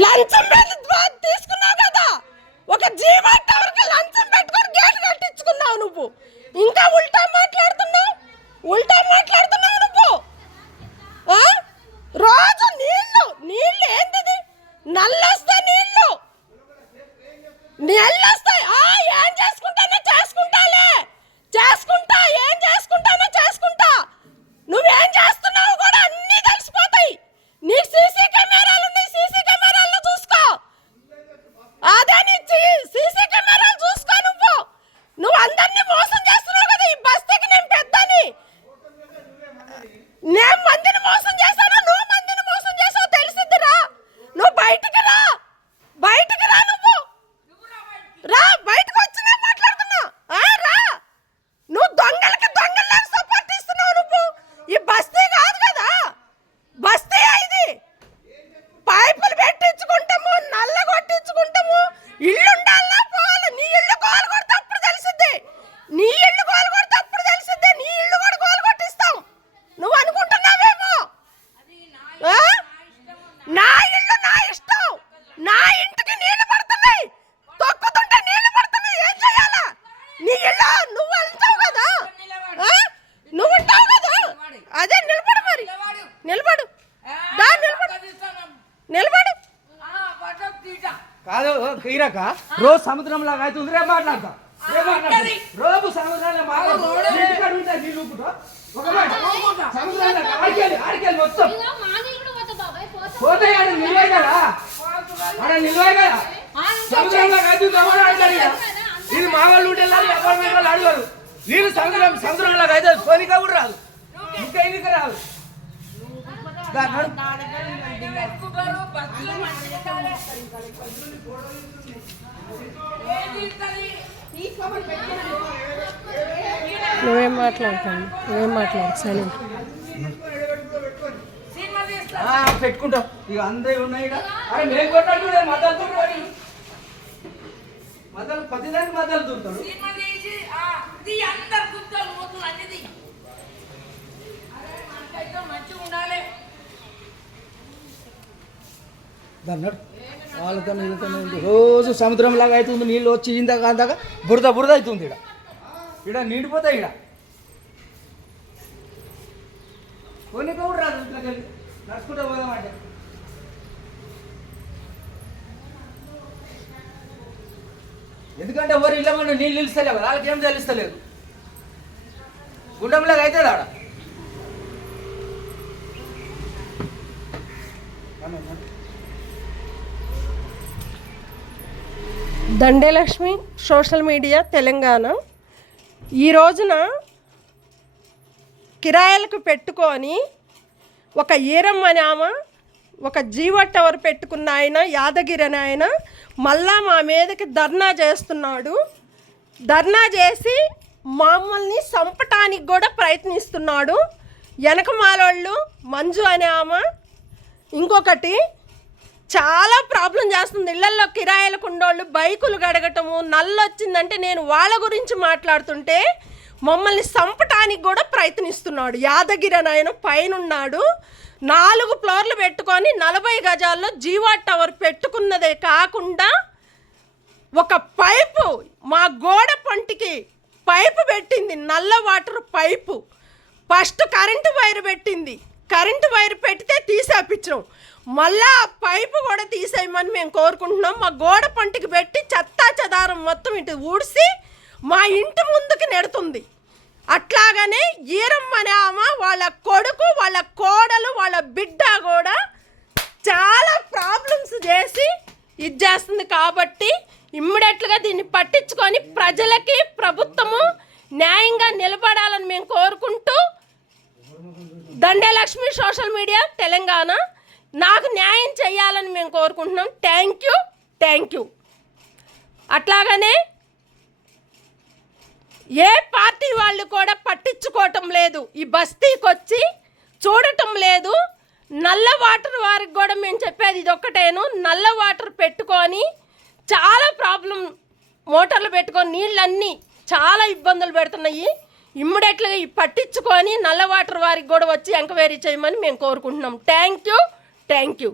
లంచం తీసుకున్నావు కదా, ఒక జీవా టవర్కి లంచం పెట్టుకొని గేట్ కట్టించుకున్నావు నువ్వు. ఇంకా ఉల్టా మాట్లాడుతున్నావు నువ్వు. రోజు నీళ్ళు ఏంటిది? నల్లొస్తాయి నీళ్ళు వస్తాయి. ఏం చేసుకుంటానో చేసుకుంటా, ఏం చేసుకుంటానో చేసుకుంటా. నువ్వేం చేస్తున్నావు కూడా అన్నీ తెలిసిపోతాయి. నీ సీసీ కెమెరాలు చూసుకో. అదే నీ సీసీ కెమెరాలు చూసుకో. నువ్వు అందరినీ మోసం చేస్తున్నావు కదా. ఈ బస్తీకి నేను పెద్దని. నేను మందిని మోసం చేశాను, నువ్వు మందిని మోసం చేసావు తెలిసిద్దిరా. నువ్వు బయటికి రా నువ్వు రా. బయటకు వచ్చినా మాట్లాడుతున్నా రా. నువ్వు దొంగల్లా సపోర్ట్ ఇస్తున్నావు నువ్వు. ఈ బస్తీ కాదు కదా, బస్తీ ఇది. పైపులు పెట్టించుకుంటాము, నల్ల కొట్టించుకుంటాము. ఇల్లు ఉండాలా పోవాలి. నీ ఇల్లు గోలు కొడితే అప్పుడు తెలిసిద్ది. నీ ఇల్లు కూడా గోలు కొట్టిస్తాం. నువ్వు అనుకుంటున్నావేమో నా ఇల్లు నా ఇష్టం. నా ఇంటికి నీళ్లు పడుతున్నాయి, తొక్కుతుంటే నీళ్లు పడుతున్నాయి. ఏం చేయాలా? నీ ఇల్లు నువ్వు వెళ్తావు కదా, నువ్వు ఉంటావు కదా. అదే నిలబడు, మరి నిలబడు కాదు కీరక రోజు సముద్రంలాగా అవుతుంది. రేపు మాట్లాడతా రోజు సముద్రంలో ఆడికెళ్ళి మొత్తం పోతాయి. ఆడ నిల్వే కదా, సముద్రంలో అవుతుంది. ఇది మా వాళ్ళు ఉంటే ఎవరు అడగరు. నీళ్ళు సముద్రంలాగా అయితే పోనీక కూడా రాదు, ఇంకా ఎన్నిక రాదు. నువ్వేం మాట్లాడతాను, సైలెంట్ పెట్టుకుంటాం. ఇక అందరూ ఉన్నాయి. అరే మేము కొట్టాడు మద్దలు ప్రతిదానికి మద్దలు దూరుతాడు. వాళ్ళతో నీళ్ళతో రోజు సముద్రం లాగా అవుతుంది. నీళ్ళు వచ్చి ఇందాక అందాక బురద అవుతుంది. ఇక్కడ నిండిపోతాయి. ఇక్కడ కొన్ని కూడా రాదు. ఇంట్లోకి వెళ్ళి నడుచుకుంటూ పోదామంటే ఎందుకంటే ఎవరు ఇళ్ళమంటే నీళ్ళు నిలుస్తలేవు, వాళ్ళకి ఏం తెలుస్తలేదు. గుండంలాగా అవుతుంది ఆడ. దండేలక్ష్మి సోషల్ మీడియా తెలంగాణ ఈ రోజున కిరాయిలకు పెట్టుకొని ఒక ఈరమ్మ అని ఆమె, ఒక జీవో టవర్ పెట్టుకున్న ఆయన యాదగిరి అని ఆయన మళ్ళా మా మీదకి ధర్నా చేస్తున్నాడు. ధర్నా చేసి మమ్మల్ని చంపటానికి కూడా ప్రయత్నిస్తున్నాడు. వెనకమాలోళ్ళు మంజు అనే ఆమె ఇంకొకటి చాలా ప్రాబ్లం చేస్తుంది. ఇళ్లల్లో కిరాయిలకు ఉండోళ్ళు బైకులు గడగటము, నల్లొచ్చిందంటే నేను వాళ్ళ గురించి మాట్లాడుతుంటే మమ్మల్ని చంపటానికి కూడా ప్రయత్నిస్తున్నాడు. యాదగిరి అని ఆయన పైన ఉన్నాడు. 4 ఫ్లోర్లు పెట్టుకొని 40 గజాల్లో జీవో టవర్ పెట్టుకున్నదే కాకుండా ఒక పైపు మా గోడ పంటికి పైపు పెట్టింది, నల్ల water pipe. First current wire పెట్టింది, కరెంటు వైర్ పెడితే తీసేపించాం. మళ్ళా ఆ పైపు కూడా తీసేయమని మేము కోరుకుంటున్నాం. మా గోడ పంటికి పెట్టి చెత్తా చెదారం మొత్తం ఇటు ఊడ్చి మా ఇంటి ముందుకు నెడుతుంది. అట్లాగనే ఈరమ్మ అనే ఆమె వాళ్ళ కొడుకు, వాళ్ళ కోడలు, వాళ్ళ బిడ్డ కూడా చాలా ప్రాబ్లమ్స్ చేసి ఇది చేస్తుంది. కాబట్టి ఇమ్మీడియట్గా దీన్ని పట్టించుకొని ప్రజలకి ప్రభుత్వము న్యాయంగా నిలబడాలని మేము కోరుకుంటూ దండేలక్ష్మి సోషల్ మీడియా తెలంగాణ నాకు న్యాయం చేయాలని మేము కోరుకుంటున్నాం. Thank you. అట్లాగనే ఏ పార్టీ వాళ్ళు కూడా పట్టించుకోవటం లేదు, ఈ బస్తీకి వచ్చి చూడటం లేదు. నల్ల వాటర్ వారికి కూడా మేము చెప్పేది ఇది ఒక్కటేను. నల్ల వాటర్ పెట్టుకొని చాలా ప్రాబ్లం, మోటార్లు పెట్టుకొని నీళ్ళన్నీ చాలా ఇబ్బందులు పెడుతున్నాయి. ఇమ్మీడియట్గా పట్టించుకొని నల్ల వాటర్ వారికి కూడా వచ్చి ఎంక్వైరీ చేయమని మేము కోరుకుంటున్నాం. Thank you.